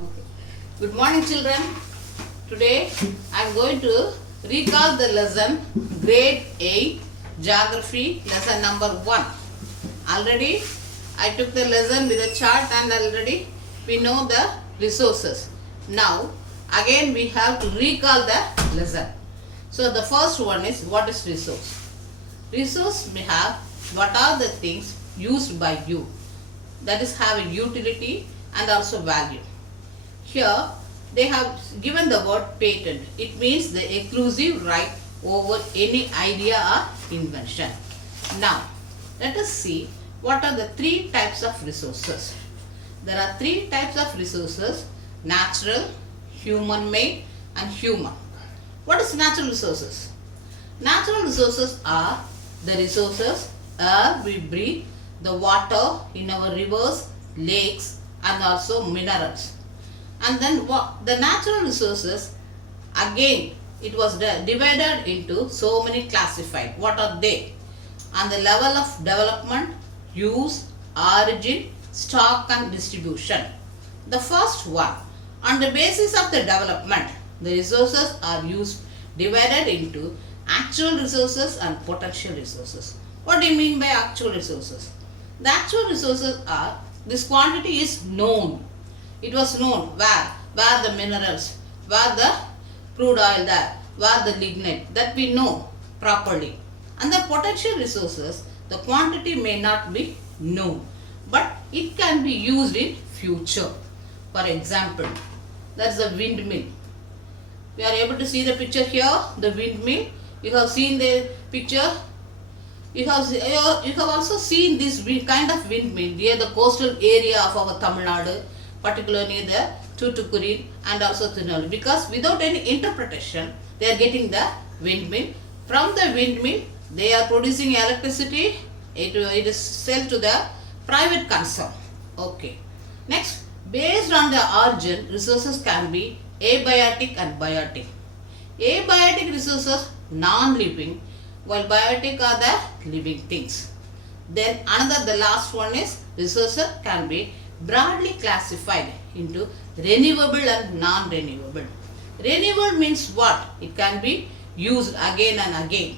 Okay. Good morning, children. Today I am going to recall the lesson grade 8 geography lesson number 1. Already I took the lesson with a chart and already we know the resources. Now again we have to recall the lesson. So the first one is what is resource? Resource we have what are the things used by you, that is have a utility and also value. Here they have given the word patent. It means the exclusive right over any idea or invention. Now let us see what are the three types of resources. There are three types of resources: natural, human made and human. What is natural resources? Natural resources are the resources air we breathe, the water in our rivers, lakes and also minerals. And then the natural resources, again it was divided into so many classified. What are they? On the level of development, use, origin, stock and distribution. The first one, on the basis of the development, the resources are divided into actual resources and potential resources. What do you mean by actual resources? The actual resources are, this quantity is known. It was known where the minerals, where the crude oil there, where the lignite, that we know properly. And the potential resources, the quantity may not be known, but it can be used in future. For example, that's the windmill. We are able to see the picture here, the windmill. You have seen the picture. You have also seen this kind of windmill near the coastal area of our Tamil Nadu, particularly the Tuticorin and also Tirunelveli, because without any interpretation they are getting the windmill. From the windmill they are producing electricity. It is sold to the private concern. Okay. Next, based on the origin, resources can be abiotic and biotic. Abiotic resources non-living, while biotic are the living things. Then the last one is resources can be broadly classified into renewable and non-renewable. Renewable means what? It can be used again and again.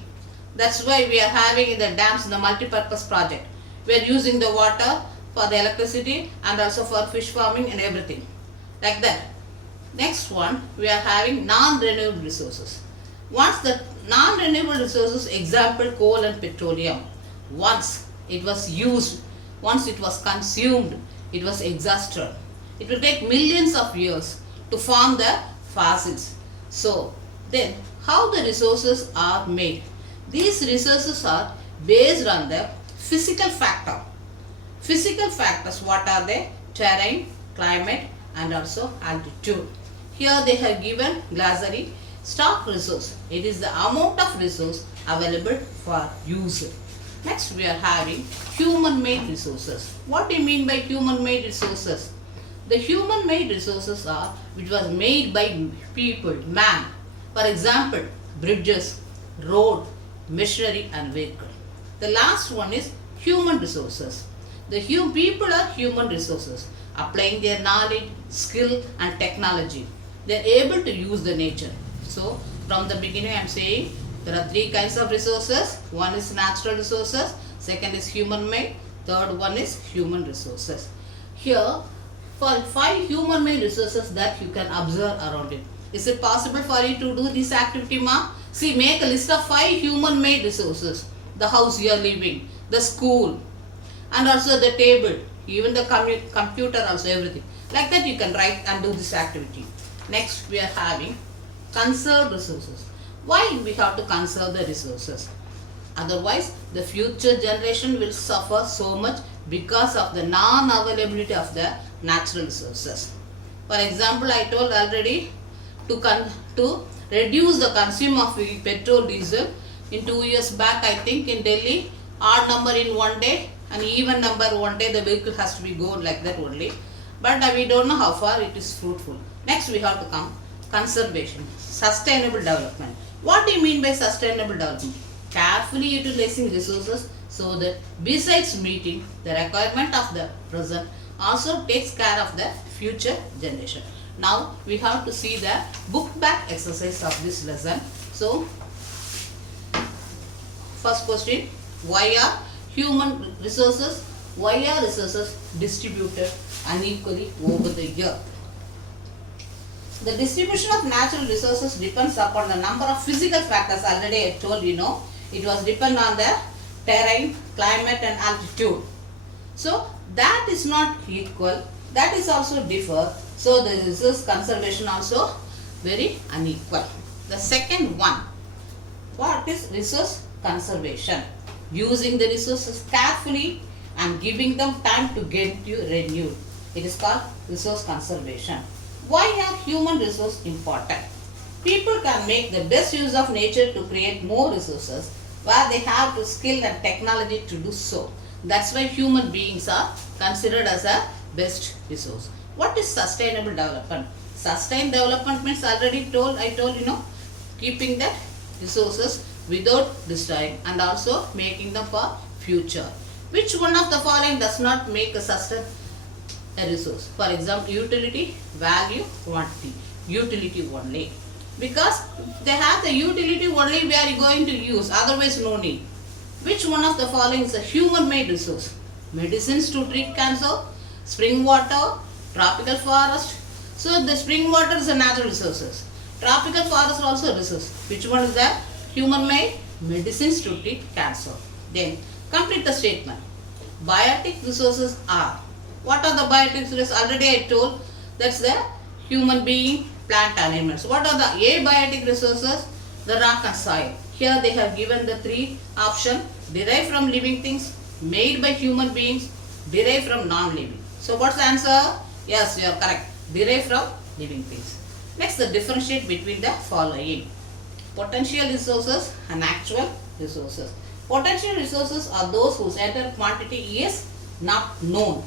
That's why we are having in the dams the multi-purpose project. We are using the water for the electricity and also for fish farming and everything. Like that. Next one, we are having non-renewable resources. Once the non-renewable resources, example coal and petroleum, once it was used, once it was consumed, it was exhausted. It will take millions of years to form the fossils. So then how the resources are made? These resources are based on the physical factor. Physical factors, what are they? Terrain, climate and also altitude. Here they have given glossary. Stock resource, it is the amount of resource available for use. Next we are having human made resources. What do you mean by human made resources? The human made resources are which was made by people, man. For example, bridges, road, machinery and vehicle. The last one is human resources. The people are human resources, applying their knowledge, skill and technology. They are able to use the nature. So from the beginning I am saying there are three kinds of resources. One is natural resources, second is human made, third one is human resources. Here for 5 human made resources that you can observe around it. Is it possible for you to do this activity, ma? See, make a list of 5 human made resources. The house you are living, the school and also the table, even the computer also, everything. Like that you can write and do this activity. Next we are having conserve resources. Why we have to conserve the resources? Otherwise the future generation will suffer so much because of the non-availability of the natural resources. For example, I told already to reduce the consumption of petrol, diesel. In 2 years back I think in Delhi, odd number in one day and even number one day the vehicle has to be going like that only. But we don't know how far it is fruitful. Next we have to come conservation, sustainable development. What do you mean by sustainable development? Carefully utilizing resources so that besides meeting the requirement of the present, also takes care of the future generation. Now we have to see the book back exercise of this lesson. So first question, why are human resources distributed unequally over the earth? The distribution of natural resources depends upon the number of physical factors. Already I told you know, it was depend on the terrain, climate and altitude. So that is not equal, that is also differ. So the resource conservation also very unequal. The second one, what is resource conservation? Using the resources carefully and giving them time to get renewed. It is called resource conservation. Why are human resources important? People can make the best use of nature to create more resources where they have the skill and technology to do so. That's why human beings are considered as a best resource. What is sustainable development? Sustained development means I told you know, keeping the resources without destroying and also making them for future. Which one of the following does not make a resource? For example, utility, value, quantity. Utility only. Because they have the utility only we are going to use, otherwise no need. Which one of the following is a human made resource? Medicines to treat cancer, spring water, tropical forest. So the spring water is a natural resources. Tropical forest also a resource. Which one is that? Human made medicines to treat cancer. Then complete the statement. Biotic resources are. What are the biotic resources? Already I told, that's the human being, plant, animals. What are the abiotic resources? The rock and soil. Here they have given the three options: derived from living things, made by human beings, derived from non-living. So what's the answer? Yes, you are correct. Derived from living things. Next, the differentiate between the following: potential resources and actual resources. Potential resources are those whose entire quantity is not known.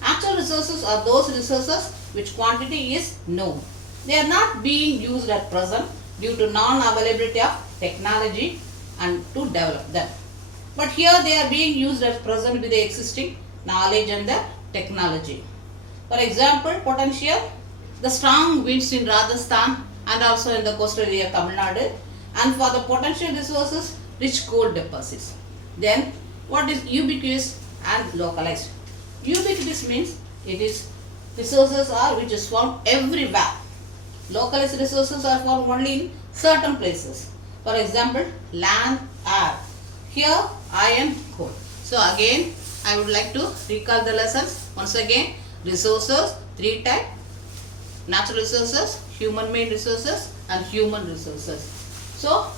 Actual resources are those resources which quantity is known. They are not being used at present due to non-availability of technology and to develop them. But here they are being used at present with the existing knowledge and the technology. For example, potential, the strong winds in Rajasthan and also in the coastal area of Tamil Nadu, and for the potential resources, rich coal deposits. Then what is ubiquitous and localized? Ubiquitous means it is resources are which is found everywhere. Localized resources are found only in certain places. For example, land, air. Here, iron, coal. So again, I would like to recall the lessons. Once again, resources, three types: natural resources, human-made resources, and human resources. So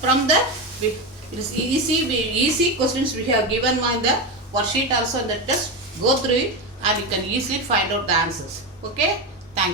from that, it is easy questions we have given in the worksheet also in the test. Go through it and you can easily find out the answers. Okay? Thank you.